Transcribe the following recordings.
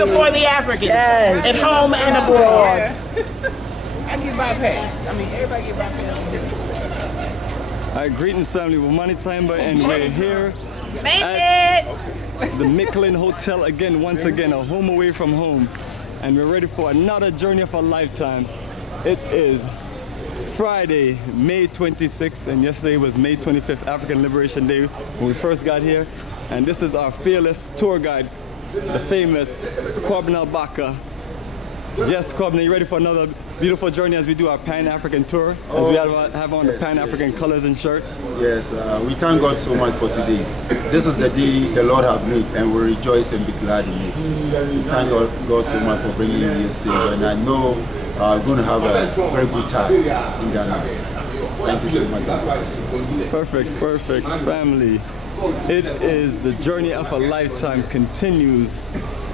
Africa for the Africans, at home and abroad. I get bypassed. I mean, everybody get bypassed. All right, greetings, family. We're Money Timber, and we're here at the Miklin Hotel again, once again, a home away from home. And we're ready for another journey of a lifetime. It is Friday, May 26th, and yesterday was May 25th, African Liberation Day, when we first got here. And this is our fearless tour guide, the famous Kwabena Baka. Yes, Kwabena, you ready for another beautiful journey as we do our Pan-African tour? As we have on the Pan-African colors and shirt? Yes, we thank God so much for today. This is the day the Lord have made, and we rejoice and be glad in it. We thank God so much for bringing me here safe, and I know we're going to have a very good time in Ghana. Thank you so much. Perfect, perfect, family. It is the journey of a lifetime continues.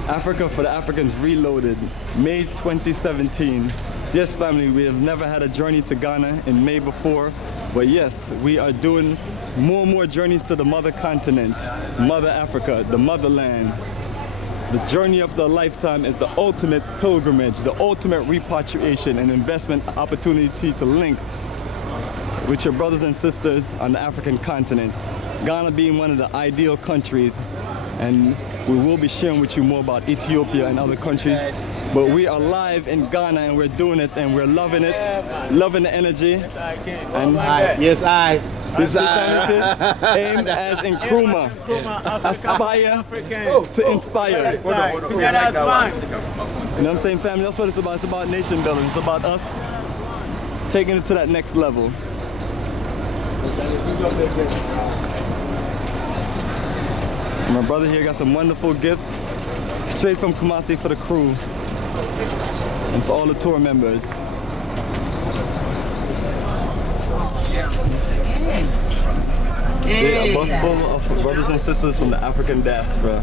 Africa for the Africans Reloaded, May 2017. Yes, family, we have never had a journey to Ghana in May before, but yes, we are doing more and more journeys to the mother continent, Mother Africa, the motherland. The journey of the lifetime is the ultimate pilgrimage, the ultimate repatriation and investment opportunity to link with your brothers and sisters on the African continent. Ghana being one of the ideal countries, and we will be sharing with you more about Ethiopia and other countries. But we are live in Ghana and we're doing it and we're loving it, loving the energy. Yes, I can. And yes, I. Aim as in Nkrumah. Aspire to inspire. Together as one. You know what I'm saying, family? That's what it's about. It's about nation building. It's about us taking it to that next level. My brother here got some wonderful gifts straight from Kumasi for the crew and for all the tour members. A bus full of brothers and sisters from the African diaspora.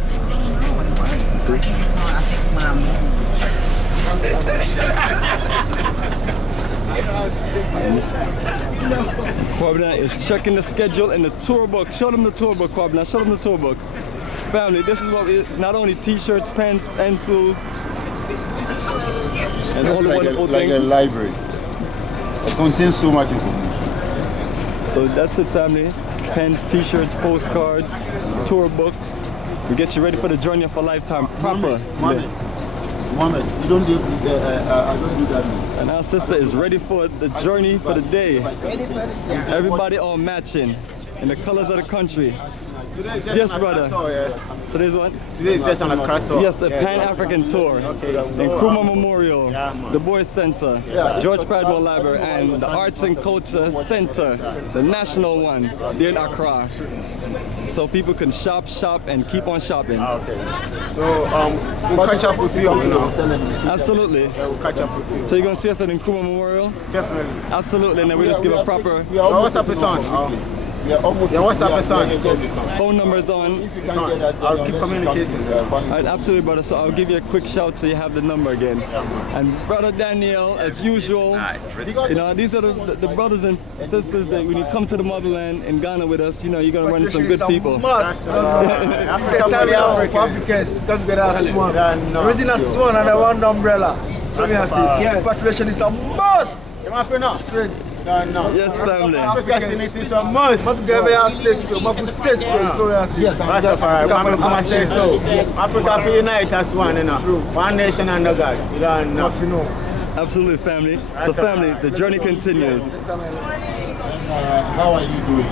Kwabena is checking the schedule in the tour book. Show them the tour book, Kwabena. Show them the tour book. Family, this is what we, not only t-shirts, pens, pencils, and all the wonderful things. Like a library. It contains so much information. So that's it, family. Pens, t-shirts, postcards, tour books. We get you ready for the journey of a lifetime. Proper. Mohammed, you don't do, I don't do that. And our sister is ready for the journey for the day. Everybody all matching in the colors of the country. Today's just Yes, on a brother. tour, yeah. Today's what? Today's just on a crack tour. Yes, the Pan-African tour. Okay. In Nkrumah Memorial, the Boys Center, George Pradwell Library, and the Arts and Culture Center, the national one, there in Accra. So people can shop, and keep on shopping. Okay. So we'll catch up with you on Absolutely. We'll catch up with you. So you're gonna see us at Nkrumah Memorial? Definitely. Absolutely, and then we just give a proper What's up, son? What's up, son? phone numbers on. Son, I'll keep communicating. Right, absolutely, brother. So I'll give you a quick shout so you have the number again. And brother Daniel, as usual, you know, these are the brothers and sisters that when you come to the motherland in Ghana with us, you know, you're gonna run into some good people. Must. It's the time now for Africans to come get us one. Original swan under one umbrella. So we have to patriation is a must. Straight. No. Yes, family. African it is a must. Must give me a say so. Must say so. So yes. Rastafari, come and say so. Africa for unite as one, you know. One nation under God. You don't know. Absolutely, family. So family, the journey continues. How are you doing?